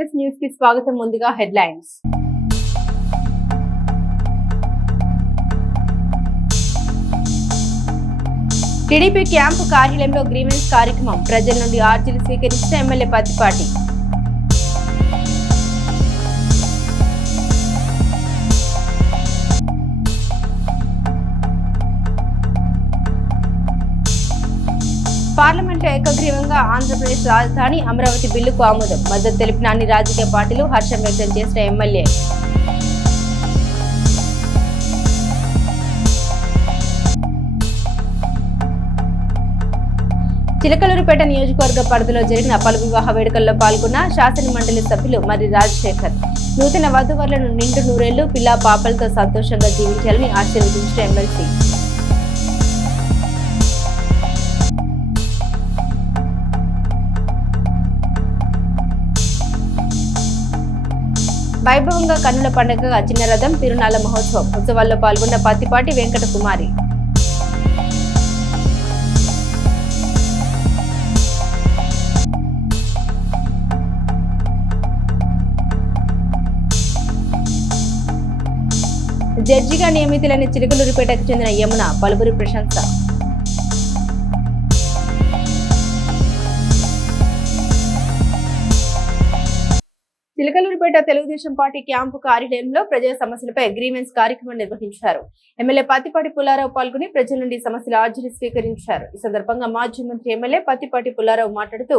SS news కి స్వాగతం. ముందుగా హెడ్లైన్స్. టీడీపీ క్యాంపు కార్యాలయంలో గ్రీవెన్స్ కార్యక్రమం. ప్రజల నుండి ఆర్జీలు స్వీకరించిన ఎమ్మెల్యే పత్తిపాటి. పార్లమెంట్లో ఏకగ్రీవంగా ఆంధ్రప్రదేశ్ రాజధాని అమరావతి బిల్లుకు ఆమోదం. మద్దతు తెలిపిన అన్ని రాజకీయ పార్టీలు హర్షం వ్యక్తం చేసిన ఎమ్మెల్యే. చిలకలూరిపేట నియోజకవర్గ పరిధిలో జరిగిన పలు వివాహ వేడుకల్లో పాల్గొన్న శాసనమండలి సభ్యులు మరి రాజశేఖర్. నూతన వధూవరులను నిండు నూరేళ్లు పిల్లా పాపలతో సంతోషంగా జీవించాలని ఆశీర్వదించిన ఎమ్మెల్సీ. వైభవంగా కన్నుల పండుగగా చిన్న రథం తిరునాళ్ల మహోత్సవం. ఉత్సవాల్లో పాల్గొన్న పత్తిపాటి వెంకట కుమారి. జడ్జిగా నియమితులైన చిలుకలూరిపేటకు చెందిన యమున పలువురి ప్రశంస. చిలకలూరిపేట తెలుగుదేశం పార్టీ క్యాంపు కార్యాలయంలో ప్రజా సమస్యలపై గ్రీవెన్స్ కార్యక్రమం నిర్వహించారు. ఎమ్మెల్యే పత్తిపాటి పుల్లారావు పాల్గొని ప్రజల నుండి సమస్యల ఆర్జీలు స్వీకరించారు. ఈ సందర్భంగా మాజీ మంత్రి ఎమ్మెల్యే పత్తిపాటి పుల్లారావు మాట్లాడుతూ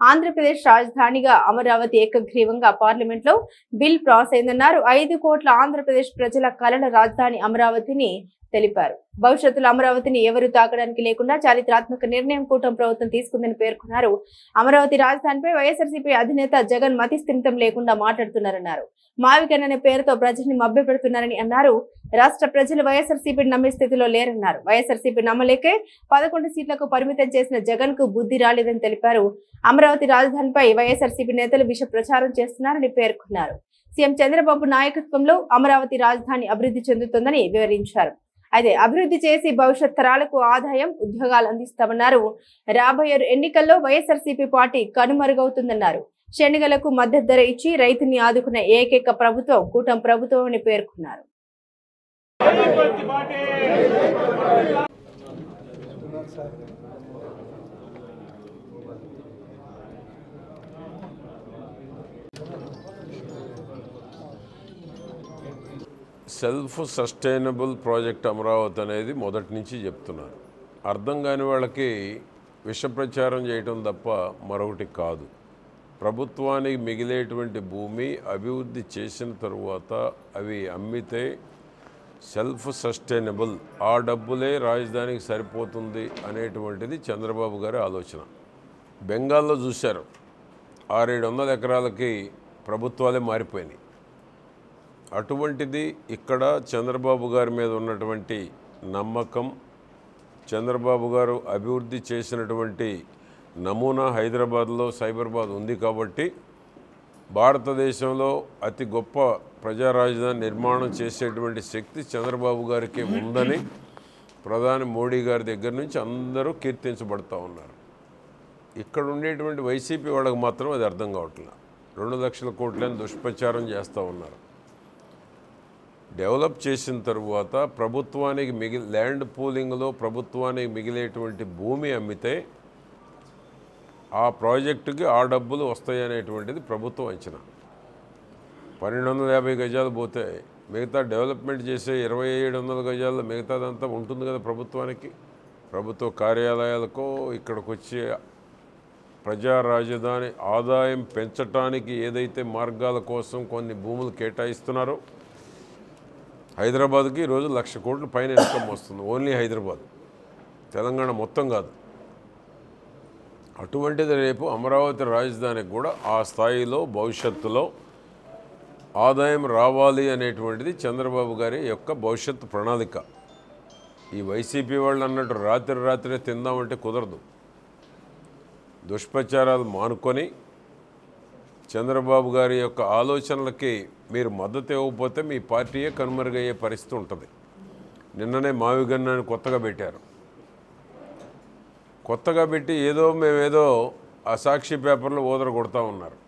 ఆంధ్రప్రదేశ్ రాజధానిగా అమరావతి ఏకగ్రీవంగా పార్లమెంట్ లో బిల్ పాస్ అయిందన్నారు. 5 కోట్ల ఆంధ్రప్రదేశ్ ప్రజల కలల రాజధాని అమరావతిని తెలిపారు. భవిష్యత్తులో అమరావతిని ఎవరు తాకడానికి లేకుండా చారిత్రాత్మక నిర్ణయం కూటమి ప్రభుత్వం తీసుకుందని పేర్కొన్నారు. అమరావతి రాజధానిపై వైఎస్ఆర్సీపీ అధినేత జగన్ మతి స్థిమితం లేకుండా మాట్లాడుతున్నారన్నారు. మావికన్ అనే పేరుతో ప్రజల్ని మభ్యపెడుతున్నారని అన్నారు. రాష్ట్ర ప్రజలు వైఎస్ఆర్సీపీ నమ్మే స్థితిలో లేరన్నారు. వైఎస్ఆర్సీపీ నమ్మలేకే 11 సీట్లకు పరిమితం చేసిన జగన్ కు బుద్ధి రాలేదని తెలిపారు. అమరావతి రాజధానిపై వైఎస్ఆర్సీపీ నేతలు విష ప్రచారం చేస్తున్నారని పేర్కొన్నారు. సీఎం చంద్రబాబు నాయకత్వంలో అమరావతి రాజధాని అభివృద్ధి చెందుతుందని వివరించారు. అయితే అభివృద్ధి చేసి భవిష్యత్ తరాలకు ఆదాయం, ఉద్యోగాలు అందిస్తామన్నారు. రాబోయే ఎన్నికల్లో వైఎస్ఆర్సీపీ పార్టీ కనుమరుగవుతుందన్నారు. శనగలకు మద్దతు ధర ఇచ్చి రైతుని ఆదుకున్న ఏకైక ప్రభుత్వం కూటమి ప్రభుత్వం అని పేర్కొన్నారు. సెల్ఫ్ సస్టైనబుల్ ప్రాజెక్ట్ అమరావతి అనేది మొదటి నుంచి చెప్తున్నారు. అర్థం కాని వాళ్ళకి విష ప్రచారం చేయటం తప్ప మరొకటి కాదు. ప్రభుత్వానికి మిగిలేటువంటి భూమి అభివృద్ధి చేసిన తరువాత అవి అమ్మితే సెల్ఫ్ సస్టైనబుల్, ఆ డబ్బులే రాజధానికి సరిపోతుంది అనేటువంటిది చంద్రబాబు గారి ఆలోచన. బెంగాల్లో చూశారు, 600-700 ఎకరాలకి ప్రభుత్వాలే మారిపోయినాయి. అటువంటిది ఇక్కడ చంద్రబాబు గారి మీద ఉన్నటువంటి నమ్మకం, చంద్రబాబు గారు అభివృద్ధి చేసినటువంటి నమూనా హైదరాబాద్లో సైబరాబాద్ ఉంది కాబట్టి భారతదేశంలో అతి గొప్ప ప్రజా రాజధాని నిర్మాణం చేసేటువంటి శక్తి చంద్రబాబు గారికి ఉందని ప్రధాని మోడీ గారి దగ్గర నుంచి అందరూ కీర్తించబడుతూ ఉన్నారు. ఇక్కడ ఉండేటువంటి వైసీపీ వాళ్ళకి మాత్రం అది అర్థం కావట్లేదు. 2 లక్షల కోట్లని దుష్ప్రచారం చేస్తూ ఉన్నారు. డెవలప్ చేసిన తరువాత ప్రభుత్వానికి ల్యాండ్ పూలింగ్లో ప్రభుత్వానికి మిగిలేటువంటి భూమి అమ్మితే ఆ ప్రాజెక్టుకి ఆ డబ్బులు వస్తాయనేటువంటిది ప్రభుత్వం అంచనా. 1250 గజాలు పోతే మిగతా డెవలప్మెంట్ చేసే 2700 గజాల్లో మిగతాదంతా ఉంటుంది కదా ప్రభుత్వానికి. ప్రభుత్వ కార్యాలయాలకో ఇక్కడికి వచ్చే ప్రజా రాజధాని ఆదాయం పెంచడానికి ఏదైతే మార్గాల కోసం కొన్ని భూములు కేటాయిస్తున్నారో, హైదరాబాద్కి ఈరోజు 1,00,000 కోట్ల పైన ఇన్కమ్ వస్తుంది. ఓన్లీ హైదరాబాద్, తెలంగాణ మొత్తం కాదు. అటువంటిది రేపు అమరావతి రాజధానికి కూడా ఆ స్థాయిలో భవిష్యత్తులో ఆదాయం రావాలి అనేటువంటిది చంద్రబాబు గారి యొక్క భవిష్యత్తు ప్రణాళిక. ఈ వైసీపీ వాళ్ళు అన్నట్టు రాత్రి తిందామంటే కుదరదు. దుష్ప్రచారాలు మానుకొని చంద్రబాబు గారి యొక్క ఆలోచనలకి మీరు మద్దతు ఇవ్వకపోతే మీ పార్టీయే కనుమరుగయ్యే పరిస్థితి ఉంటుంది. నిన్ననే మావిగన్నని కొత్తగా పెట్టారు. కొత్తగా పెట్టి మేమేదో ఆ సాక్షి పేపర్లో ఓదర కొడతా ఉన్నారు.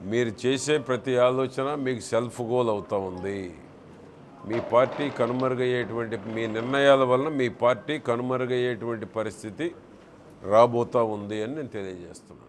మీరు చేసే ప్రతి ఆలోచన మీకు సెల్ఫ్ గోల్ అవుతూ ఉంది. మీ పార్టీ కనుమరుగయ్యేటువంటి మీ నిర్ణయాల వలన మీ పార్టీ కనుమరుగయ్యేటువంటి పరిస్థితి రాబోతూ ఉంది అని నేను తెలియజేస్తున్నాను.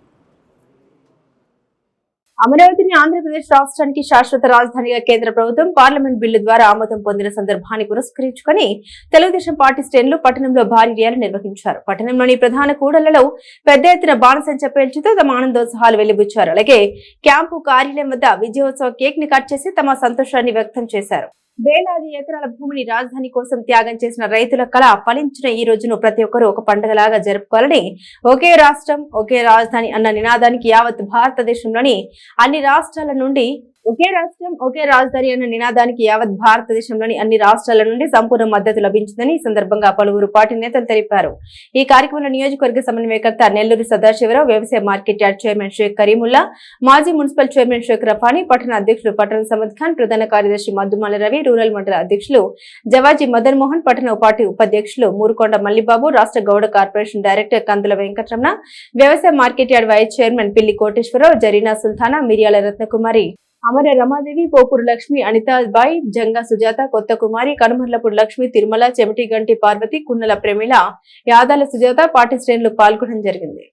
అమరావతిని ఆంధ్రప్రదేశ్ రాష్ట్రానికి శాశ్వత రాజధానిగా కేంద్ర ప్రభుత్వం పార్లమెంట్ బిల్లు ద్వారా ఆమోదం పొందిన సందర్భాన్ని పురస్కరించుకుని తెలుగుదేశం పార్టీ శ్రేణులు పట్టణంలో భారీ ర్యాలీ నిర్వహించారు. పట్టణంలోని ప్రధాన కూడళ్లలో పెద్ద ఎత్తున బాణసంచ పేల్చుతూ తమ ఆనందోత్సాహాలు వెలిబుచ్చారు. అలాగే క్యాంపు కార్యాలయం వద్ద విజయోత్సవ కేక్ ని కట్ చేసి తమ సంతోషాన్ని వ్యక్తం చేశారు. వేలాది ఎకరాల భూమిని రాజధాని కోసం త్యాగం చేసిన రైతుల కళ ఫలించిన ఈ రోజును ప్రతి ఒక్కరూ ఒక పండుగలాగా జరుపుకోవాలని, ఒకే రాష్ట్రం ఒకే రాజధాని అన్న నినాదానికి యావత్ భారతదేశంలోని అన్ని రాష్ట్రాల నుండి ఒకే రాష్ట్రం ఒకే రాజధాని అన్న నినాదానికి యావత్ భారతదేశంలోని అన్ని రాష్ట్రాల నుండి సంపూర్ణ మద్దతు లభించిందని ఈ సందర్భంగా పలువురు పార్టీ నేతలు తెలిపారు. ఈ కార్యక్రమంలో నియోజకవర్గ సమన్వయకర్త నెల్లూరు సదాశివరావు, వ్యవసాయ market yard chairman Sheikh Karimulla, మాజీ మున్సిపల్ చైర్మన్ షేక్ రఫానీ, పట్టణ అధ్యక్షులు పట్టణ సమద్ ఖాన్, ప్రధాన కార్యదర్శి మద్దుమల్ల రవి, రూరల్ మండల అధ్యక్షులు జవాజీ మదన్ మోహన్, పట్టణ పార్టీ ఉపాధ్యక్షులు మూరుకొండ మల్లిబాబు, రాష్ట్ర గౌడ కార్పొరేషన్ డైరెక్టర్ కందుల వెంకటరమణ, వ్యవసాయ మార్కెట్ యార్డ్ వైస్ చైర్మన్ పిల్లి కోటేశ్వరరావు, జరీనా సుల్తానా, మిరియాల రత్నకుమారి, అమర రమాదేవి, పోపూరు లక్ష్మి, అనితాబాయ్, జంగా సుజాత, కొత్త కుమారి, కనుమర్లపూడి లక్ష్మి, తిరుమల, చెమటిగంటి పార్వతి, కున్నల ప్రమీల, యాదాల సుజాత పార్టీ శ్రేణులు పాల్గొనడం జరిగింది.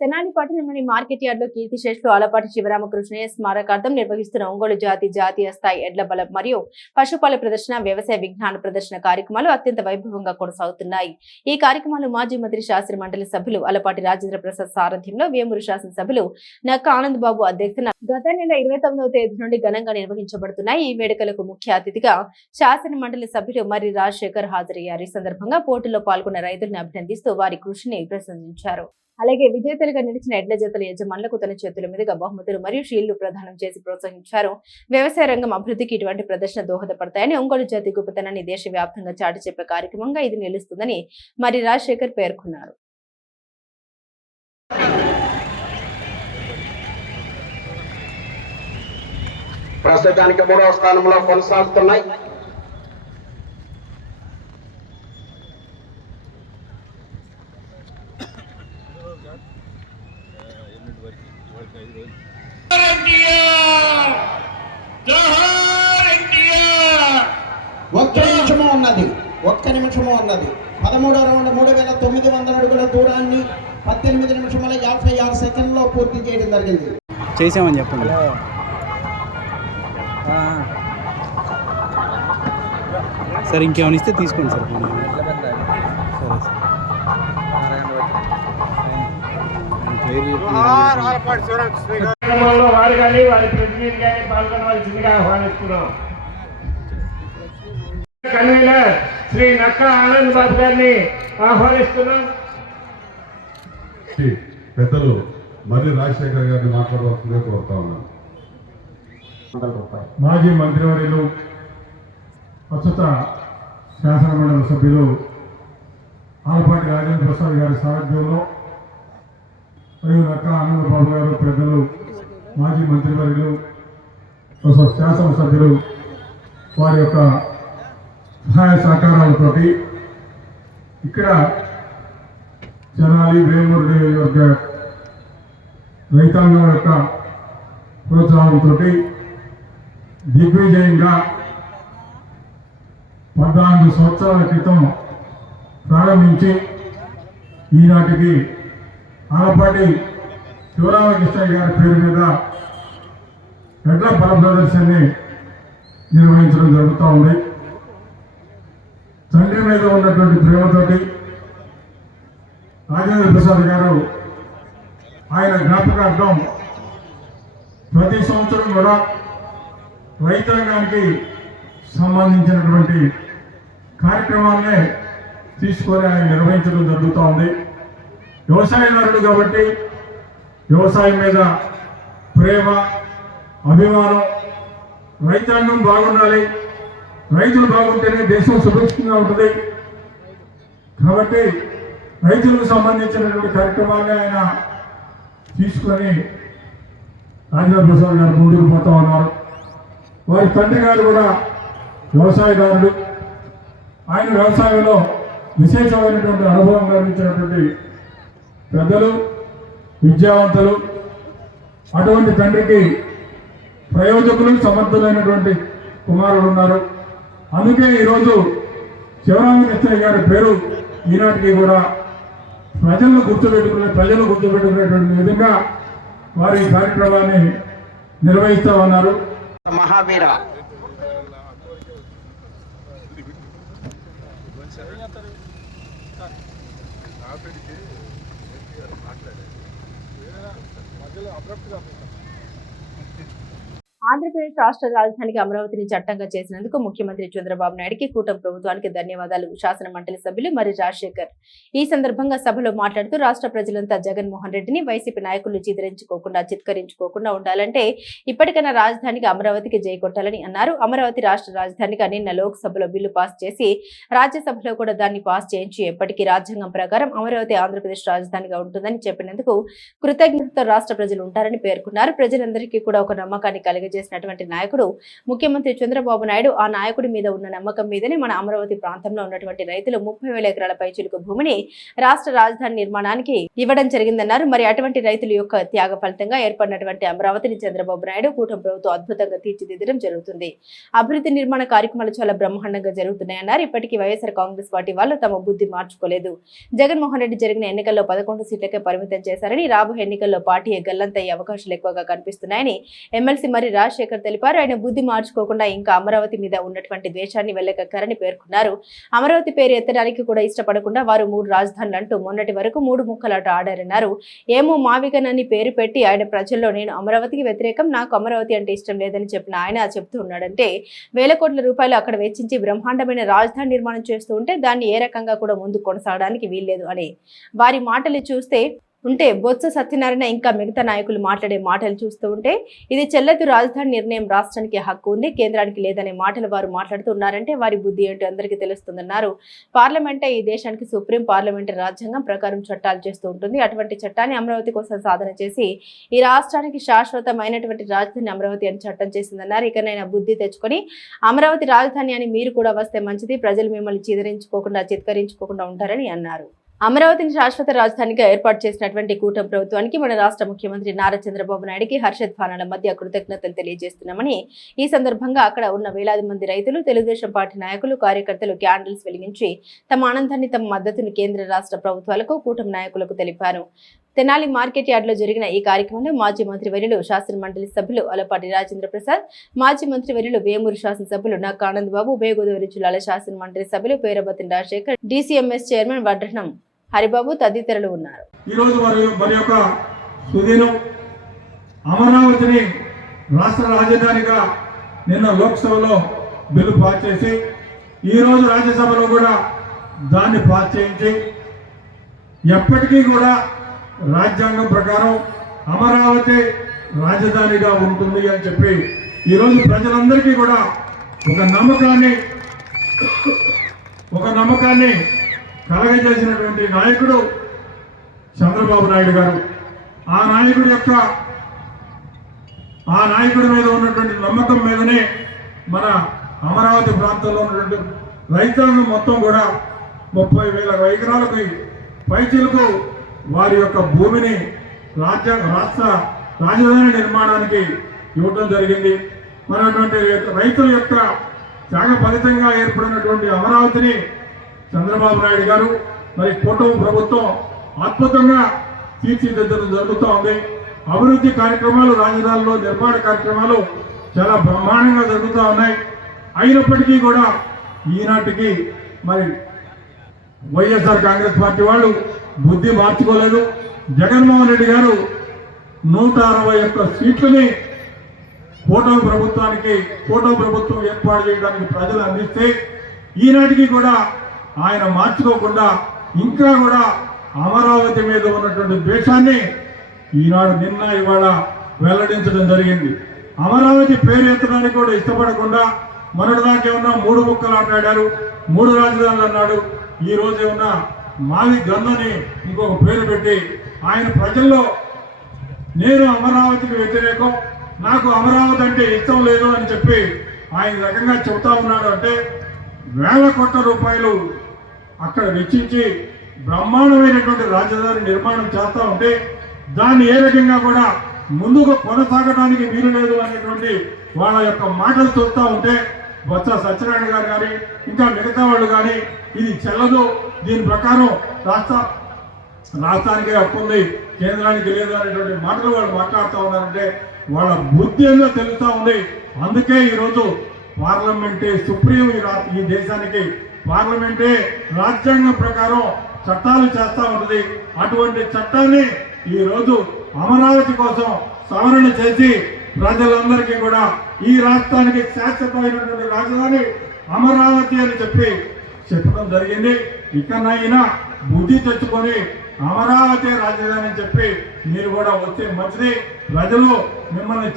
తెనాలి పట్టణంలోని మార్కెట్ యార్డ్ లో కీర్తిశేషులు ఆలపాటి శివరామకృష్ణయ్య స్మారకార్థం నిర్వహిస్తున్న ఒంగోలు జాతీయ స్థాయి ఎడ్ల బలం మరియు పశుపాల ప్రదర్శన, వ్యవసాయ విజ్ఞాన ప్రదర్శన కార్యక్రమాలు అత్యంత వైభవంగా కొనసాగుతున్నాయి. ఈ కార్యక్రమాలు మాజీ మంత్రి శాస్త్రి మండలి సభ్యులు అలపాటి రాజేంద్ర ప్రసాద్ సారథ్యంలో వేమూరు శాసనసభ్యులు నక్క ఆనంద్ బాబు అధ్యక్షతన గత నెల 29వ తేదీ నుండి ఘనంగా నిర్వహించబడుతున్నాయి. ఈ వేడుకలకు ముఖ్య అతిథిగా శాసన మండలి సభ్యులు మర్రి రాజశేఖర్ హాజరయ్యారు. ఈ సందర్భంగా పోటీలో పాల్గొన్న రైతులను అభినందిస్తూ వారి కృషిని ప్రశంసించారు. అలాగే విజేతలుగా నిలిచిన ఎడ్ల జతల యజమానులకు తన చేతుల మీదుగా బహుమతులు మరియు షీల్డ్లు ప్రదానం చేసి ప్రోత్సహించారు. వ్యవసాయ రంగం అభివృద్ధికి ఇటువంటి ప్రదర్శన దోహదపడతాయని, ఒంగోలు జాతి గొప్పతనాన్ని దేశవ్యాప్తంగా చాటి చెప్పే కార్యక్రమంగా ఇది నిలుస్తుందని మరి రాజశేఖర్ పేర్కొన్నారు. ప్రస్తుతానికి 3వ స్థానంలో కొనసాగుతున్నాయి. ఒక్క నిమిషము ఉన్నది 13వ రౌండ్ 3900 అడుగుల దూరాన్ని 18 నిమిషముల 56 సెకండ్లో పూర్తి చేయడం జరిగింది. చేసామని చెప్పండి. సార్ ఇంకేమైనా ఇస్తే తీసుకోండి సార్. వారు కానీ వారి ప్రతినిధి కానీ పాల్గొనవలసిందిగా ఆహ్వానిస్తున్నాం. కన్వీనర్ శ్రీ నక్క ఆనంద్ బాబు గారిని ఆహ్వానిస్తున్నాం. పెద్దలు మర్రి రాజశేఖర్ గారిని మాట్లాడవలసిందిగా కోరుతా ఉన్నాను. మాజీ మంత్రివర్యులు, ప్రస్తుత శాసనమండలి సభ్యులు ఆలపాటి రాజేంద్ర ప్రసాద్ గారి సారథ్యంలో మరియు నక్క ఆనంద్ బాబు గారు, పెద్దలు మాజీ మంత్రివర్యులు, ప్రస్తుత శాసనసభ్యులు వారి యొక్క సహాయ సహకారాలతోటి ఇక్కడ తెనాలి వేమూరు నియోజకవర్గ రైతాంగం యొక్క ప్రోత్సాహంతో దిగ్విజయంగా 14 సంవత్సరాల క్రితం ప్రారంభించి ఈనాటికి ఆలపాటి శివరామకృష్ణయ్య గారి పేరు మీద ఎడ్ల బల ప్రదర్శనని నిర్వహించడం జరుగుతూ ఉంది. తండ్రి మీద ఉన్నటువంటి ప్రేమతోటి రాజేంద్ర ప్రసాద్ గారు ఆయన జ్ఞాపకార్థం ప్రతి సంవత్సరం కూడా రైతాంగానికి సంబంధించినటువంటి కార్యక్రమాన్ని తీసుకొని ఆయన నిర్వహించడం జరుగుతూ ఉంది. వ్యవసాయదారుడు కాబట్టి వ్యవసాయం మీద ప్రేమ, అభిమానం, రైతాంగం బాగుండాలి, రైతులు బాగుంటేనే దేశం సురక్షితంగా ఉంటుంది. కాబట్టి రైతులకు సంబంధించినటువంటి కార్యక్రమాన్ని ఆయన తీసుకొని రాజేంద్ర ప్రసాద్ గారు ముందుకు పోతా ఉన్నారు. వారి తండ్రి గారు కూడా వ్యవసాయదారుడు. ఆయన వ్యవసాయంలో విశేషమైనటువంటి అనుభవం గమనించినటువంటి పెద్దలు, విద్యావంతులు. అటువంటి తండ్రికి ప్రయోజకులు, సమర్థులైనటువంటి కుమారులు ఉన్నారు. అందుకే ఈరోజు శివరామకృష్ణయ్య గారి పేరు ఈనాటికి కూడా ప్రజలు గుర్తుపెట్టుకునేటువంటి విధంగా వారి కార్యక్రమాన్ని నిర్వహిస్తూ ఉన్నారు. మహావీర ఆంధ్రప్రదేశ్ రాష్ట్ర రాజధానికి అమరావతిని చట్టంగా చేసినందుకు ముఖ్యమంత్రి చంద్రబాబు నాయుడుకి కూటమి ప్రభుత్వానికి ధన్యవాదాలు శాసన మండలి సభ్యులు మరి రాజశేఖర్ ఈ సందర్భంగా సభలో మాట్లాడుతూ రాష్ట్ర ప్రజలంతా జగన్మోహన్ రెడ్డిని వైసీపీ నాయకులు చిత్కరించుకోకుండా ఉండాలంటే ఇప్పటికైనా రాజధానికి అమరావతికి జై కొట్టాలని అన్నారు. అమరావతి రాష్ట్ర రాజధానిగా నిన్న లోక్సభలో బిల్లు పాస్ చేసి రాజ్యసభలో కూడా దాన్ని పాస్ చేయించి ఎప్పటికీ రాజ్యాంగం ప్రకారం అమరావతి ఆంధ్రప్రదేశ్ రాజధానిగా ఉంటుందని చెప్పినందుకు కృతజ్ఞతతో రాష్ట్ర ప్రజలు ఉంటారని పేర్కొన్నారు. ప్రజలందరికీ కూడా ఒక నమ్మకాన్ని చేసినటువంటి నాయకుడు ముఖ్యమంత్రి చంద్రబాబు నాయుడు. ఆ నాయకుడి మీద ఉన్న నమ్మకం మీదనే మన అమరావతి ప్రాంతంలో ఉన్నటువంటి రైతులు 30,000 ఎకరాల పైచిలుకు భూమిని రాష్ట్ర రాజధాని నిర్మాణానికి ఇవ్వడం జరిగిందన్నారు. మరి అటువంటి రైతుల యొక్క త్యాగ ఫలితంగా ఏర్పడినటువంటి అమరావతిని చంద్రబాబు నాయుడు కూటమి ప్రభుత్వం అద్భుతంగా తీర్చిదిద్దడం జరుగుతుంది. అభివృద్ధి నిర్మాణ కార్యక్రమాలు చాలా బ్రహ్మాండంగా జరుగుతున్నాయన్నారు. ఇప్పటికీ వైఎస్ఆర్ కాంగ్రెస్ పార్టీ వాళ్ళు తమ బుద్ధి మార్చుకోలేదు. జగన్మోహన్ రెడ్డి జరిగిన ఎన్నికల్లో 11 సీట్లకే పరిమితం చేశారని, రాబోయే ఎన్నికల్లో పార్టీ గల్లంతయ్యే అవకాశాలు ఎక్కువగా కనిపిస్తున్నాయని ఎమ్మెల్సీ మరి రాజశేఖర్ తెలిపారు. ఆయన బుద్ధి మార్చుకోకుండా ఇంకా అమరావతి మీద ఉన్నటువంటి ద్వేషాన్ని వెల్లకక్కారని పేర్కొన్నారు. అమరావతి పేరు ఎత్తడానికి కూడా ఇష్టపడకుండా వారు 3 రాజధానులు అంటూ మొన్నటి వరకు 3 ముక్కలాట ఆడారన్నారు. ఏమో మావిగనని పేరు పెట్టి ఆయన ప్రజల్లో నేను అమరావతికి వ్యతిరేకం, నాకు అమరావతి అంటే ఇష్టం లేదని చెప్పిన ఆయన చెప్తూ ఉన్నాడంటే వేల కోట్ల రూపాయలు అక్కడ వెచ్చించి బ్రహ్మాండమైన రాజధాని నిర్మాణం చేస్తూ ఉంటే దాన్ని ఏ రకంగా కూడా ముందు కొనసాగడానికి వీల్లేదు అని వారి మాటలు చూస్తే ఉంటే బొత్స సత్యనారాయణ ఇంకా మిగతా నాయకులు మాట్లాడే మాటలు చూస్తూ ఉంటే ఇది చెల్లదు. రాజధాని నిర్ణయం రాష్ట్రానికి హక్కు ఉంది, కేంద్రానికి లేదనే మాటలు వారు మాట్లాడుతున్నారంటే వారి బుద్ధి ఏంటో అందరికీ తెలుస్తుందన్నారు. పార్లమెంటే ఈ దేశానికి సుప్రీం, పార్లమెంటరీ రాజ్యాంగం ప్రకారం చట్టాలు చేస్తూ ఉంటుంది. అటువంటి చట్టాన్ని అమరావతి కోసం సాధన చేసి ఈ రాష్ట్రానికి శాశ్వతమైనటువంటి రాజధాని అమరావతి అని చట్టం చేసిందన్నారు. ఇకనైనా బుద్ధి తెచ్చుకొని అమరావతి రాజధాని అని మీరు కూడా వస్తే మంచిది, ప్రజలు మిమ్మల్ని చిత్కరించుకోకుండా ఉంటారని అన్నారు. అమరావతిని శాశ్వత రాజధానిగా ఏర్పాటు చేసినటువంటి కూటమి ప్రభుత్వానికి మన రాష్ట్ర ముఖ్యమంత్రి నారా చంద్రబాబు నాయుడుకి హర్షధ్వానాల మధ్య కృతజ్ఞతలు తెలియజేస్తున్నామని, ఈ సందర్భంగా అక్కడ ఉన్న వేలాది మంది రైతులు, తెలుగుదేశం పార్టీ నాయకులు, కార్యకర్తలు క్యాండిల్స్ వెలిగించి తమ ఆనందాన్ని, తమ మద్దతుని కేంద్ర రాష్ట్ర ప్రభుత్వాలకు, కూటమి నాయకులకు తెలిపారు. తెనాలి మార్కెట్ యార్డ్ లో జరిగిన ఈ కార్యక్రమంలో మాజీ మంత్రివర్యులు శాసన మండలి సభ్యులు అలపాటి రాజేంద్ర ప్రసాద్, మాజీ మంత్రివర్యులు వేమూరు శాసనసభ్యులు నక్కా ఆనంద్ బాబు, ఉభయ గోదావరి జిల్లాల శాసన మండలి సభ్యులు పేరబతిని రాజశేఖర్, DCMS చైర్మన్ వడ్రహనం హరిబాబు తదితరులు ఉన్నారు. అమరావతిని రాష్ట్ర రాజధానిగా నిన్న లోక్సభలో బిల్లు పాస్ చేసి ఈ రోజు రాజ్యసభలో కూడా దాన్ని పాస్ చేయించి ఎప్పటికీ కూడా రాజ్యాంగం ప్రకారం అమరావతి రాజధానిగా ఉంటుంది అని చెప్పి ఈరోజు ప్రజలందరికీ కూడా ఒక నమ్మకాన్ని కలగజేసినటువంటి నాయకుడు చంద్రబాబు నాయుడు గారు. ఆ నాయకుడి మీద ఉన్నటువంటి నమ్మకం మీదనే మన అమరావతి ప్రాంతంలో ఉన్నటువంటి రైతాంగం మొత్తం కూడా 30,000 ఎకరాలకి పైచిలకు వారి యొక్క భూమిని రాష్ట్ర రాజధాని నిర్మాణానికి ఇవ్వడం జరిగింది. మనటువంటి రైతుల యొక్క త్యాగ ఫలితంగా ఏర్పడినటువంటి అమరావతిని చంద్రబాబు నాయుడు గారు మరి కూటమి ప్రభుత్వం అద్భుతంగా తీర్చిదిద్దడం జరుగుతూ ఉంది. అభివృద్ధి కార్యక్రమాలు, రాజధానిలో నిర్మాణ కార్యక్రమాలు చాలా బ్రహ్మాండంగా జరుగుతూ ఉన్నాయి. అయినప్పటికీ కూడా ఈనాటికి మరి వైఎస్ఆర్ కాంగ్రెస్ పార్టీ వాళ్ళు బుద్ధి మార్చుకోలేదు. జగన్మోహన్ రెడ్డి గారు 161 సీట్లని కూటమి ప్రభుత్వం ఏర్పాటు చేయడానికి ప్రజలు అందిస్తే ఈనాటికి కూడా ఆయన మార్చుకోకుండా ఇంకా కూడా అమరావతి మీద ఉన్నటువంటి ద్వేషాన్ని ఈనాడు ఇవాళ వెల్లడించడం జరిగింది. అమరావతి పేరు ఎత్తడానికి కూడా ఇష్టపడకుండా మొన్నటిదాకా ఏమన్నా 3 ముక్కలు మాట్లాడారు, 3 రాజధానులు అన్నాడు. ఈ రోజు ఏమన్నా మావి గన్నుని ఇంకొక పేరు పెట్టి ఆయన ప్రజల్లో నేను అమరావతికి వ్యతిరేకం, నాకు అమరావతి అంటే ఇష్టం లేదు అని చెప్పి ఆయన రకంగా చెబుతా ఉన్నాడు. అంటే వేల కోట్ల రూపాయలు అక్కడ వెచ్చించి బ్రహ్మాండమైనటువంటి రాజధాని నిర్మాణం చేస్తూ ఉంటే దాన్ని ఏ రకంగా కూడా ముందుకు కొనసాగడానికి వీలు లేదు అనేటువంటి వాళ్ళ యొక్క మాటలు చూస్తూ ఉంటే బొత్స సత్యనారాయణ గారు కానీ ఇంకా మిగతా వాళ్ళు కానీ ఇది చెల్లదు, దీని ప్రకారం రాష్ట్రానికి హక్కు ఉంది, కేంద్రానికి లేదు అనేటువంటి మాటలు వాళ్ళు మాట్లాడుతూ ఉన్నారంటే వాళ్ళ బుద్ధి ఏందో తెలుస్తూ ఉంది. అందుకే ఈరోజు పార్లమెంటే సుప్రీం ఈ దేశానికి, పార్లమెంటే రాజ్యాంగం ప్రకారం చట్టాలు చేస్తూ ఉంటుంది. అటువంటి చట్టాన్ని ఈరోజు అమరావతి కోసం సవరణ చేసి ప్రజలందరికీ కూడా ఈ రాష్ట్రానికి శాశ్వతమైనటువంటి రాజధాని అమరావతి అని చెప్పడం జరిగింది. ఇకనైనా బుద్ధి తెచ్చుకొని అమరావతి రాజధాని అని చెప్పి మీరు కూడా వచ్చే మంచిది. ప్రజలు మిమ్మల్ని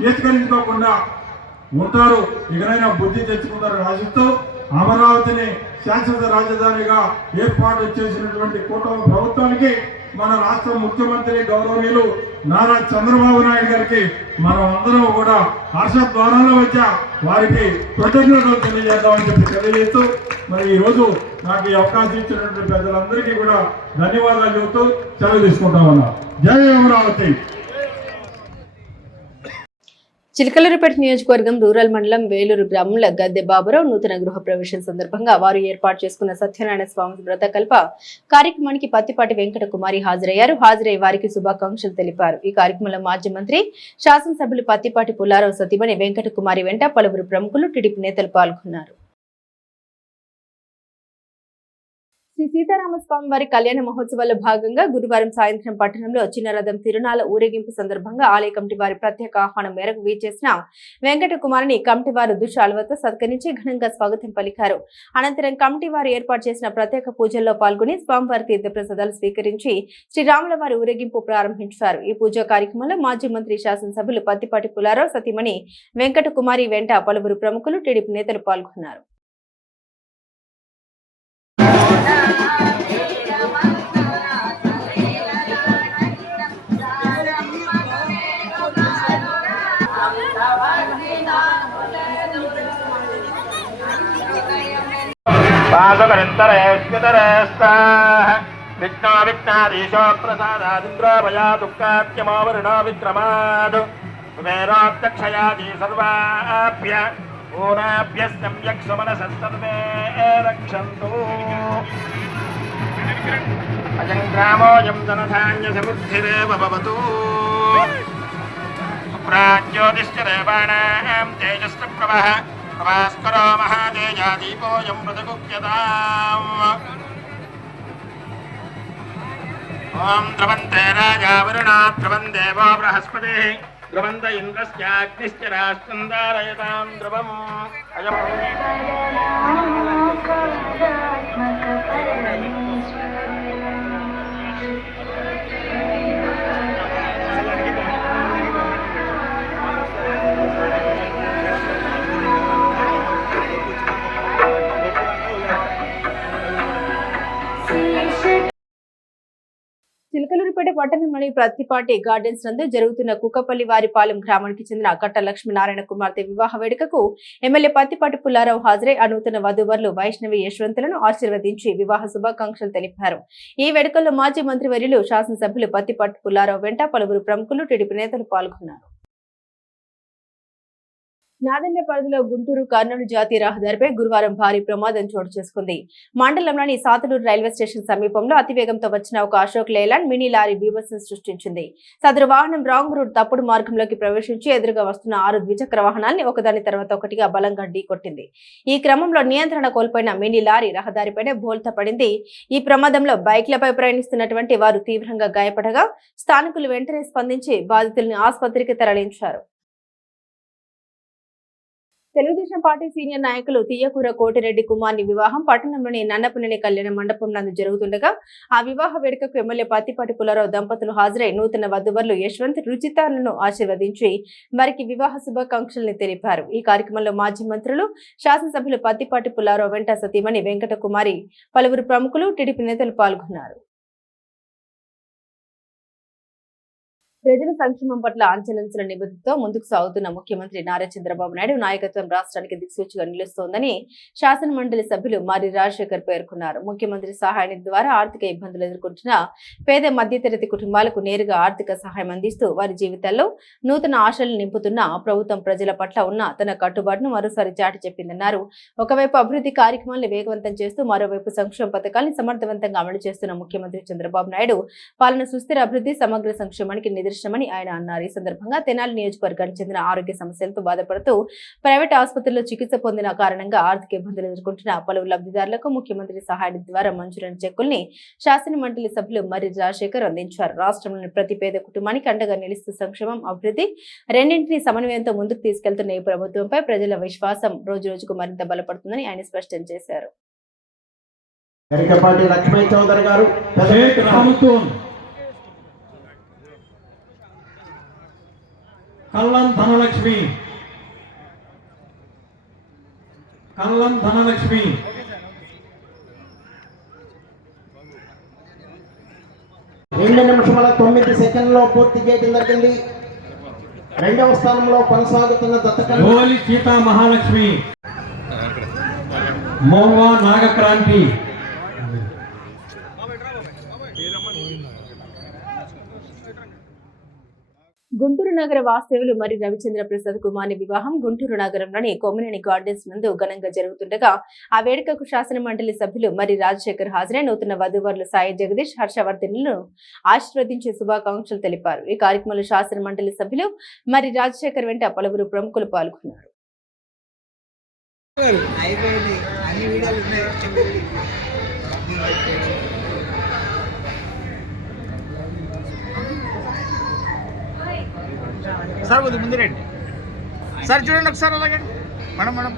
చేతకరించుకోకుండా ఉంటారు. ఇకనైనా బుద్ధి తెచ్చుకుంటారని ఆశిస్తూ అమరావతిని శాశ్వత రాజధానిగా ఏర్పాటు చేసినటువంటి కూటమి ప్రభుత్వానికి, మన రాష్ట్ర ముఖ్యమంత్రి గౌరవనీయులు నారా చంద్రబాబు నాయుడు గారికి మనం అందరం కూడా హర్షద్వారంలో వచ్చా వారికి కృతజ్ఞతలు తెలియజేద్దామని చెప్పి తెలియజేస్తూ మరి ఈరోజు నాకు ఈ అవకాశం ఇచ్చినటువంటి పెద్దలందరికీ కూడా ధన్యవాదాలు చెబుతూ సెలవు తీసుకుంటా ఉన్నా. జై అమరావతి. చిలకలూరిపేట నియోజకవర్గం రూరల్ మండలం వేలూరు గ్రామంలో గద్దె బాబురావు నూతన గృహ ప్రవేశం సందర్భంగా వారు ఏర్పాటు చేసుకున్న సత్యనారాయణ స్వామి వ్రతకల్ప కార్యక్రమానికి పత్తిపాటి వెంకట కుమారి హాజరయ్యారు. హాజరై వారికి శుభాకాంక్షలు తెలిపారు. ఈ కార్యక్రమంలో మాజీ మంత్రి, శాసనసభ్యులు పత్తిపాటి పుల్లారావు సతీమణి వెంకట కుమారి వెంట పలువురు ప్రముఖులు, టీడీపీ నేతలు పాల్గొన్నారు. శ్రీ సీతారామస్వామి వారి కళ్యాణ మహోత్సవాల్లో భాగంగా గురువారం సాయంత్రం పట్టణంలో చిన్న రథం తిరునాళ్ల ఊరేగింపు సందర్భంగా ఆలయ కమిటీ వారి ప్రత్యేక ఆహ్వానం మేరకు వీచేసిన వెంకట కుమారిని కమిటీ వారు దుశాలువతో సత్కరించి ఘనంగా స్వాగతం పలికారు. అనంతరం కమిటీ వారు ఏర్పాటు చేసిన ప్రత్యేక పూజల్లో పాల్గొని స్వామివారి తీర్థప్రసాదాలు స్వీకరించి శ్రీరాముల వారి ఊరేగింపు ప్రారంభించారు. ఈ పూజా కార్యక్రమంలో మాజీ మంత్రి, శాసనసభ్యులు పత్తిపాటి పుల్లారావు సతీమణి వెంకట కుమారి వెంట పలువురు ప్రముఖులు, టీడీపీ నేతలు పాల్గొన్నారు. విఘ్నా విఘ్నాధీశో ప్రసాదాదింద్రోభయా దుఃఖాఖ్యమోవరుణో విక్రమాద్ కుబేరోక్తక్షయాది సర్వాభ్య ఊనాభ్యస్తం యక్షమనసస్తమే రక్షంతు. అయం గ్రామోయం ధనధాన్య సమృద్ధిరేవ భవతు. ప్రాజ్యోతిశ్చరేవాణాం తేజస్సు ప్రభః ప్రభాస్కరో మహాతేజా దీపోయం ప్రతిగుప్యతాం. ఓం ద్రవంతే రాజా వరుణా ద్రవం దేవో బృహస్పతిః ద్రవంత ఇంద్రస్యాగ్నిశ్చ రాష్ట్రం ధారయతాం ద్రవం. చిలకలూరిపేట పట్టణంలోని పత్తిపాటి గార్డెన్స్ నందు జరుగుతున్న కుక్కపల్లి వారిపాలెం గ్రామానికి చెందిన కట్ట లక్ష్మీనారాయణ కుమార్తె వివాహ వేడుకకు ఎమ్మెల్యే పత్తిపాటి పుల్లారావు హాజరై నూతన వధూవరులు వైష్ణవి యశ్వంతులను ఆశీర్వదించి వివాహ శుభాకాంక్షలు తెలిపారు. ఈ వేడుకల్లో మాజీ మంత్రివర్యులు, శాసనసభ్యులు పత్తిపాటి పుల్లారావు వెంట పలువురు ప్రముఖులు, టీడీపీ నేతలు పాల్గొన్నారు. నాదెండ్ల పరిధిలో గుంటూరు కర్నూలు జాతీయ రహదారిపై గురువారం భారీ ప్రమాదం చోటు చేసుకుంది. మండలంలోని సాతులూరు రైల్వే స్టేషన్ సమీపంలో అతివేగంతో వచ్చిన ఒక అశోక్ లేలాండ్ మినీ లారీ బీభత్సం సృష్టించింది. సదరు వాహనం రాంగ్ రూట్ తప్పుడు మార్గంలోకి ప్రవేశించి ఎదురుగా వస్తున్న 6 ద్విచక్ర వాహనాల్ని ఒకదాని తర్వాత ఒకటిగా బలంగా ఢీకొట్టింది. ఈ క్రమంలో నియంత్రణ కోల్పోయిన మినీ లారీ రహదారిపైనే బోల్తా పడింది. ఈ ప్రమాదంలో బైక్లపై ప్రయాణిస్తున్నటువంటి వారు తీవ్రంగా గాయపడగా స్థానికులు వెంటనే స్పందించి బాధితుల్ని ఆసుపత్రికి తరలించారు. తెలుగుదేశం పార్టీ సీనియర్ నాయకులు తియ్యకూర కోటిరెడ్డి కుమార్ని వివాహం పట్టణంలోని నన్నపనేని కళ్యాణ మండపం నందు జరుగుతుండగా ఆ వివాహ వేడుకకు ఎమ్మెల్యే పత్తిపాటి పుల్లారావు దంపతులు హాజరై నూతన వధువరులు యశ్వంత్ రుచితాలను ఆశీర్వదించి వారికి వివాహ శుభాకాంక్షల్ని తెలిపారు. ఈ కార్యక్రమంలో మాజీ మంత్రులు శాసనసభ్యులు పత్తిపాటి పుల్లారావు వెంట సతీమణి వెంకట కుమారి పలువురు ప్రముఖులు టీడీపీ నేతలు పాల్గొన్నారు. ప్రజల సంక్షేమం పట్ల అంచెలంచెల నిబద్ధతతో ముందుకు సాగుతున్న ముఖ్యమంత్రి నారా చంద్రబాబు నాయుడు నాయకత్వం రాష్ట్రానికి దిక్సూచిగా నిలుస్తోందని శాసన మండలి సభ్యులు మరి రాజశేఖర్ పేర్కొన్నారు. ముఖ్యమంత్రి సహాయ నిధి ద్వారా ఆర్థిక ఇబ్బందులు ఎదుర్కొంటున్న పేద మధ్యతరగతి కుటుంబాలకు నేరుగా ఆర్థిక సహాయం అందిస్తూ వారి జీవితాల్లో నూతన ఆశలు నింపుతున్న ప్రభుత్వం ప్రజల పట్ల ఉన్న తన కట్టుబాటును మరోసారి చాటి చెప్పిందన్నారు. ఒకవైపు అభివృద్ధి కార్యక్రమాలను వేగవంతం చేస్తూ మరోవైపు సంక్షేమ పథకాలను సమర్థవంతంగా అమలు చేస్తున్న ముఖ్యమంత్రి చంద్రబాబు నాయుడు పాలన సుస్థిర అభివృద్ధి సమగ్ర సంక్షేమానికి నిదర్శనమని ఆయన అన్నారు. ఈ సందర్భంగా తెనాలి నియోజకవర్గానికి చెందిన ఆరోగ్య సమస్యలతో బాధపడుతూ ప్రైవేట్ ఆసుపత్రుల్లో చికిత్స పొందిన కారణంగా ఆర్థిక ఇబ్బందులు ఎదుర్కొంటున్న పలువురు లబ్ధిదారులకు ముఖ్యమంత్రి సహాయ నిధి ద్వారా మంజూరైన చెక్కుల్ని శాసన మండలి సభ్యులు మరి రాజశేఖర్ అందించారు. రాష్ట్రంలోని ప్రతి పేద కుటుంబానికి అండగా నిలుస్తూ సంక్షేమం అభివృద్ధి రెండింటినీ సమన్వయంతో ముందుకు తీసుకెళ్తున్న ఈ ప్రభుత్వంపై ప్రజల విశ్వాసం రోజు రోజుకు మరింత బలపడుతుందని ఆయన స్పష్టం చేశారు. కల్లం ధనలక్ష్మి 2 నిమిషముల 9 సెకండ్లో పూర్తి చేయడం జరిగింది. 2వ స్థానంలో కొనసాగుతున్న దత్తకల్లి సీతా మహాలక్ష్మి మోవా నాగక్రాంతి గుంటూరు నగర వాస్తవ్యులు మరి రవిచంద్ర ప్రసాద్ కుమార్ని వివాహం గుంటూరు నగరంలోని కొమ్మినేని గార్డెన్స్ నందు ఘనంగా జరుగుతుండగా ఆ వేడుకకు శాసన మండలి సభ్యులు మరి రాజశేఖర్ హాజరై నూతన వధువరులు సాయి జగదీష్ హర్షవర్ధనులను ఆశీర్వదించే శుభాకాంక్షలు తెలిపారు. ఈ కార్యక్రమంలో శాసన మండలి సభ్యులు మరి రాజశేఖర్ వెంట పలువురు ప్రముఖులు పాల్గొన్నారు. సార్ కొద్దిగా ముందు రండి సార్, చూడండి ఒకసారి అలాగే మేడం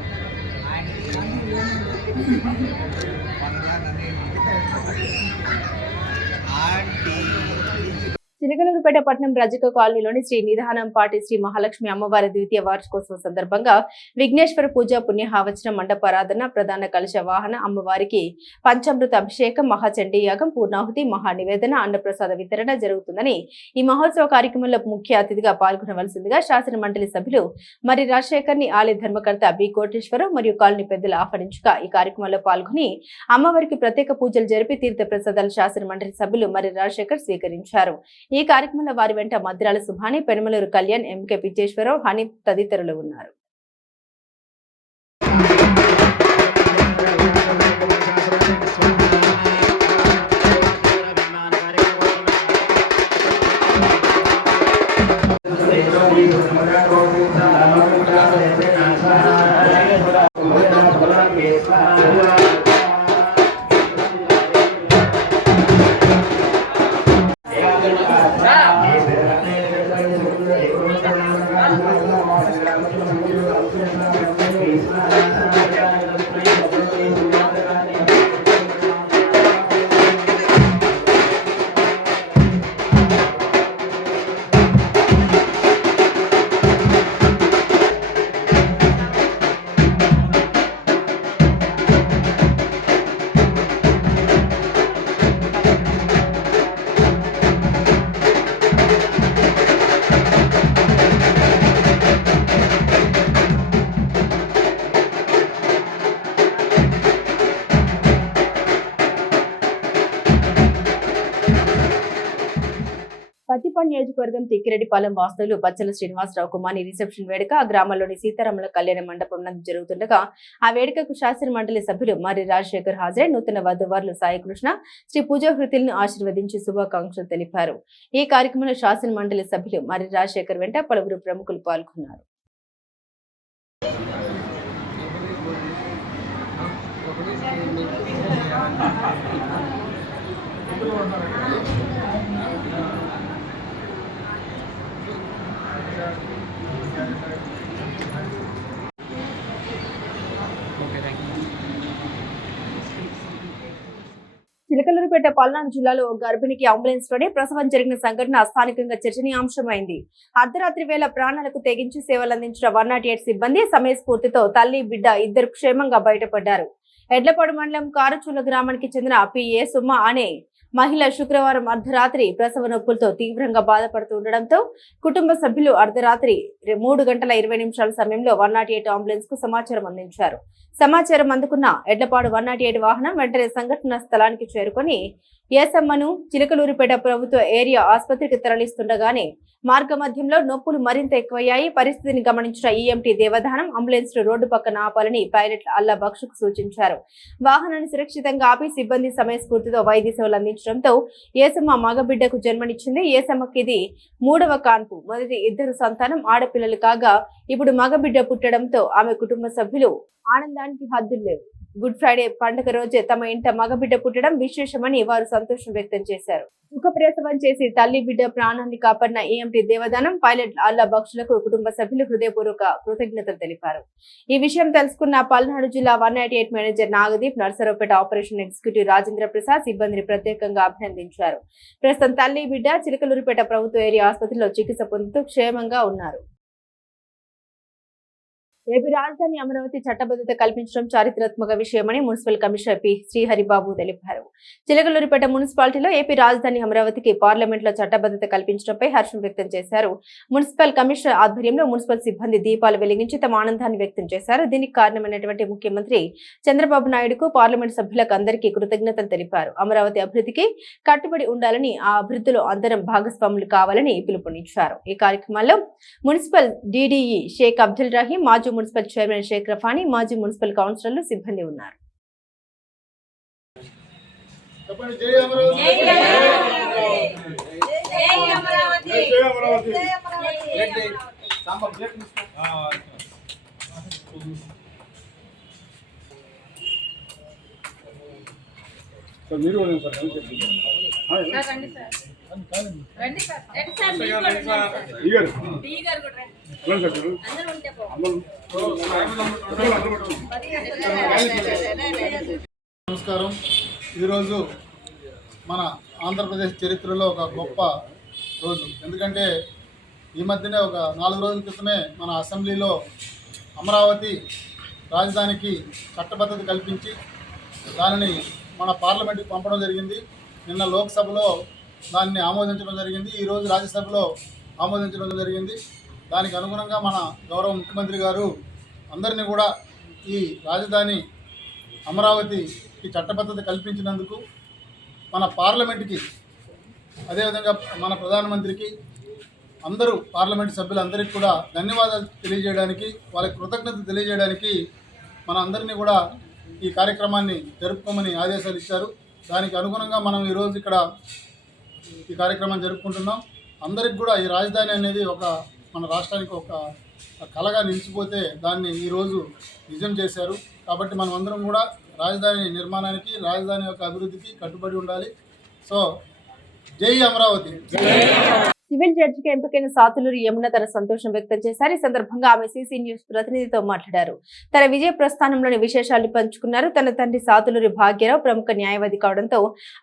చిలకలూరుపేట పట్టణం రజక కాలనీలోని శ్రీ నిధానంపాటి శ్రీ మహాలక్ష్మి అమ్మవారి ద్వితీయ వార్షికోత్సవం సందర్భంగా విఘ్నేశ్వర పూజ పుణ్యహావచన మండపారాధన ప్రధాన కలశ వాహన అమ్మవారికి పంచామృత అభిషేకం మహాచండీ యాగం పూర్ణాహుతి మహానివేదన అన్నప్రసాద వితరణ జరుగుతుందని ఈ మహోత్సవ కార్యక్రమంలో ముఖ్య అతిథిగా పాల్గొనవలసిందిగా శాసన మండలి సభ్యులు మరి రాజశేఖర్ ని ఆలయ ధర్మకర్త బి కోటేశ్వరరావు మరియు కాలనీ పెద్దలు ఆహ్వానించగా ఈ కార్యక్రమంలో పాల్గొని అమ్మవారికి ప్రత్యేక పూజలు జరిపి తీర్థ ప్రసాదాలు శాసన మండలి సభ్యులు మరి రాజశేఖర్ స్వీకరించారు. ఈ కార్యక్రమంలో వారి వెంట మద్రాల సుభాని, పెనుమలూరు కళ్యాణ్, ఎంకే పిచ్చేశ్వరరావు, హనీఫ్ తదితరులు ఉన్నారు. పత్తిపాడు నియోజకవర్గం తిక్కిరెడ్డిపాలెం వాస్తవులు బచ్చల శ్రీనివాసరావు కుమారి రిసెప్షన్ వేడుక ఆ గ్రామంలోని సీతారాముల కళ్యాణ మండపం నందు జరుగుతుండగా ఆ వేడుకకు శాసన మండలి సభ్యులు మరి రాజశేఖర్ హాజరై నూతన వధువర్లు సాయికృష్ణ శ్రీ పూజా హృతులను ఆశీర్వదించి శుభాకాంక్షలు తెలిపారు. ఈ కార్యక్రమంలో శాసన మండలి సభ్యులు మరి రాజశేఖర్ వెంట పలువురు ప్రముఖులు పాల్గొన్నారు. చిలకలూరుపేట పల్నాడు జిల్లాలో గర్భిణికి అంబులెన్స్ లోనే ప్రసవం జరిగిన సంఘటన స్థానికంగా చర్చనీయాంశమైంది. అర్ధరాత్రి వేళ ప్రాణాలకు తెగించి సేవలందించిన 108 సిబ్బంది సమయస్ఫూర్తితో తల్లి బిడ్డ ఇద్దరు క్షేమంగా బయటపడ్డారు. ఎడ్లపాడు మండలం కారచూల గ్రామానికి చెందిన పిఏ సుమ అనే మహిళ శుక్రవారం అర్ధరాత్రి ప్రసవ నొప్పులతో తీవ్రంగా బాధపడుతూ ఉండడంతో కుటుంబ సభ్యులు అర్ధరాత్రి 3:20 సమయంలో 108 అంబులెన్స్ కు సమాచారం అందించారు. సమాచారం అందుకున్న ఎడ్లపాడు 108 వాహనం వెంటనే సంఘటన స్థలానికి చేరుకొని ఏసమ్మను చిలకలూరుపేట ప్రభుత్వ ఏరియా ఆసుపత్రికి తరలిస్తుండగానే మార్గ మధ్యంలో నొప్పులు మరింత ఎక్కువయ్యాయి. పరిస్థితిని గమనించిన ఈఎంటీ దేవధానం అంబులెన్స్ రోడ్డు పక్కన ఆపాలని పైలట్ అల్లా బక్షుకు సూచించారు. వాహనాన్ని సురక్షితంగా ఆపి సిబ్బంది సమయస్ఫూర్తితో వైద్య సేవలు అందించడంతో ఏసమ్మ మగబిడ్డకు జన్మనిచ్చింది. ఏసమ్మకి ఇది 3వ కాన్పు. మొదటి 2 సంతానం ఆడపిల్లలు కాగా ఇప్పుడు మగబిడ్డ పుట్టడంతో ఆమె కుటుంబ సభ్యులు ఆనందానికి హద్దులు లేవు. గుడ్ ఫ్రైడే పండుగ రోజే తమ ఇంట మగబిడ్డ పుట్టడం విశేషమని వారు సంతోషం వ్యక్తం చేశారు. సుఖప్రసవం చేసి తల్లి బిడ్డ ప్రాణాన్ని కాపాడిన ఈఎంటీ దేవదానం పైలట్ అల్లా బక్షులకు కుటుంబ సభ్యులు హృదయపూర్వక కృతజ్ఞతలు తెలిపారు. ఈ విషయం తెలుసుకున్న పల్నాడు జిల్లా 198 manager Nagadeep, Narasaraopet operation executive Rajendra Prasad సిబ్బందిని ప్రత్యేకంగా అభినందించారు. ప్రస్తుతం తల్లి బిడ్డ చిలకలూరుపేట ప్రభుత్వ ఏరియా ఆసుపత్రిలో చికిత్స పొందుతూ క్షేమంగా ఉన్నారు. ఏపీ రాజధాని అమరావతి చట్టబద్ధత కల్పించడం చారిత్రాత్మక విషయమని మున్సిపల్ కమిషనర్ పి శ్రీహరిబాబు తెలిపారు. చిలకలూరుపేట మున్సిపాలిటీలో ఏపీ రాజధాని అమరావతికి పార్లమెంట్ లో చట్టబద్ధత కల్పించడంపై హర్షం వ్యక్తం చేశారు. మున్సిపల్ కమిషనర్ ఆధ్వర్యంలో మున్సిపల్ సిబ్బంది దీపాలు వెలిగించి తమ ఆనందాన్ని వ్యక్తం చేశారు. దీనికి కారణమైనటువంటి ముఖ్యమంత్రి చంద్రబాబు నాయుడుకు పార్లమెంట్ సభ్యులకు అందరికీ కృతజ్ఞతలు తెలిపారు. అమరావతి అభివృద్ధికి కట్టుబడి ఉండాలని, ఆ అభివృద్ధిలో అందరం భాగస్వాములు కావాలని పిలుపునిచ్చారు. ఈ కార్యక్రమంలో మున్సిపల్ డిడిఈ షేక్ అబ్దుల్ రహీం, మాజీ మున్సిపల్ చైర్మన్ షేక్ రఫానీ, మాజీ మున్సిపల్ కౌన్సిలర్లు సిబ్బంది ఉన్నారు. నమస్కారం. ఈరోజు మన ఆంధ్రప్రదేశ్ చరిత్రలో ఒక గొప్ప రోజు. ఎందుకంటే ఈ మధ్యనే ఒక 4 రోజుల క్రితమే మన అసెంబ్లీలో అమరావతి రాజధానికి చట్టబద్ధత కల్పించి దానిని మన పార్లమెంట్కి పంపడం జరిగింది. నిన్న లోక్సభలో దాన్ని ఆమోదించడం జరిగింది. ఈరోజు రాజ్యసభలో ఆమోదించడం జరిగింది. దానికి అనుగుణంగా మన గౌరవ ముఖ్యమంత్రి గారు అందరినీ కూడా ఈ రాజధాని అమరావతికి చట్టబద్ధత కల్పించినందుకు మన పార్లమెంట్కి, అదేవిధంగా మన ప్రధానమంత్రికి, అందరూ పార్లమెంట్ సభ్యులందరికీ కూడా ధన్యవాదాలు తెలియజేయడానికి, వాళ్ళకి కృతజ్ఞతలు తెలియజేయడానికి మన అందరినీ కూడా ఈ కార్యక్రమాన్ని జరుపుకోమని ఆదేశాలు ఇచ్చారు. దానికి అనుగుణంగా మనం ఈరోజు ఇక్కడ ఈ కార్యక్రమాన్ని జరుపుకుంటున్నాం. అందరికి కూడా ఈ రాజధాని అనేది మన రాష్ట్రానికి ఒక కళగా నిలిచిపోతే దాన్ని ఈరోజు నిజం చేశారు. కాబట్టి మనం అందరం కూడా రాజధాని నిర్మాణానికి, రాజధాని యొక్క అభివృద్ధికి కట్టుబడి ఉండాలి. సో జై అమరావతి. సివిల్ జడ్జిగా ఎంపికైన సాతులూరి యమున తన సంతోషం వ్యక్తం చేశారు. ఈ సందర్భంగా ఆమె సిసి న్యూస్ ప్రతినిధితో మాట్లాడారు. తన విజయ ప్రస్థానంలోని విశేషాలు పంచుకున్నారు. తన తండ్రి సాతులూరి భాగ్యరావు ప్రముఖ న్యాయవాది కావడంతో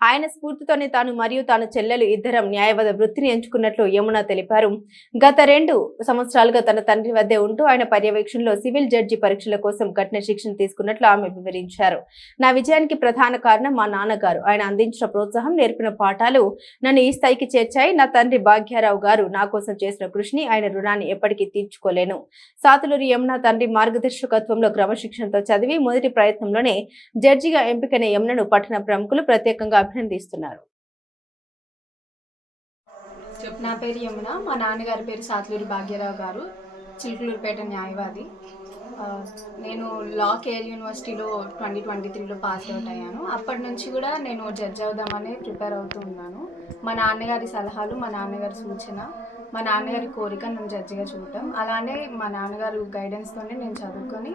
ఆయన స్ఫూర్తితోనే తాను మరియు తాను చెల్లెలు ఇద్దరం న్యాయవాద వృత్తిని ఎంచుకున్నట్లు యమున తెలిపారు. గత 2 సంవత్సరాలుగా తన తండ్రి వద్దే ఉంటూ ఆయన పర్యవేక్షణలో సివిల్ జడ్జి పరీక్షల కోసం కఠిన శిక్షణ తీసుకున్నట్లు ఆమె వివరించారు. నా విజయానికి ప్రధాన కారణం మా నాన్నగారు. ఆయన అందించిన ప్రోత్సాహం, నేర్పిన పాఠాలు నన్ను ఈ స్థాయికి చేర్చాయి. నా తండ్రి భాగ్యరావు గారు నా కోసం చేసిన కృషిని, ఆయన రుణాన్ని ఎప్పటికీ తీర్చుకోలేను. సాతులూరి యమున తండ్రి మార్గదర్శకత్వంలో క్రమశిక్షణతో చదివి మొదటి ప్రయత్నంలోనే జడ్జిగా ఎంపికైన యమునను పట్టణ ప్రముఖులు ప్రత్యేకంగా అభినందిస్తున్నారు. నా పేరు యమున. మా నాన్నగారి పేరు సాత్లూరి భాగ్యరావు గారు, చిలుకలూరుపేట న్యాయవాది. నేను లా కేర్ యూనివర్సిటీలో 2023లో పాస్ అవుట్ అయ్యాను. అప్పటి నుంచి కూడా నేను జడ్జ్ అవుదామని ప్రిపేర్ అవుతూ ఉన్నాను. మా నాన్నగారి సలహాలు, మా నాన్నగారి సూచన, మా నాన్నగారి కోరిక నన్ను జడ్జిగా చూడటం, అలానే మా నాన్నగారు గైడెన్స్తోనే నేను చదువుకొని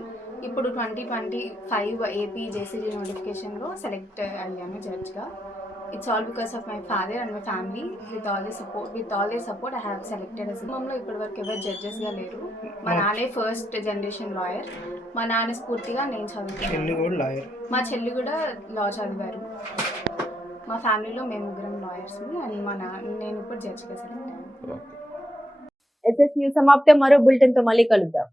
ఇప్పుడు 2025 ఏపీ జేసీజీ నోటిఫికేషన్లో సెలెక్ట్ అయ్యాను జడ్జ్గా. It's all because of my father and my family. With all their support, I have selected as మమ్మల్ని ఇప్పటివరకు ఎవరు జడ్జెస్గా లేరు. మా నాన్నే ఫస్ట్ జనరేషన్ లాయర్. మా నాన్న స్ఫూర్తిగా నేను చదువుతున్నాను. మా చెల్లి కూడా లా చదివారు. మా ఫ్యామిలీలో మేము ముగ్గురం లాయర్స్ని అండ్ నేను ఇప్పుడు జడ్జిగా సెలెక్ట్ అయ్యాను. ఎస్ఎస్ న్యూస్ సమాప్తం. మరో బులెటిన్తో మళ్ళీ కలుద్దాం.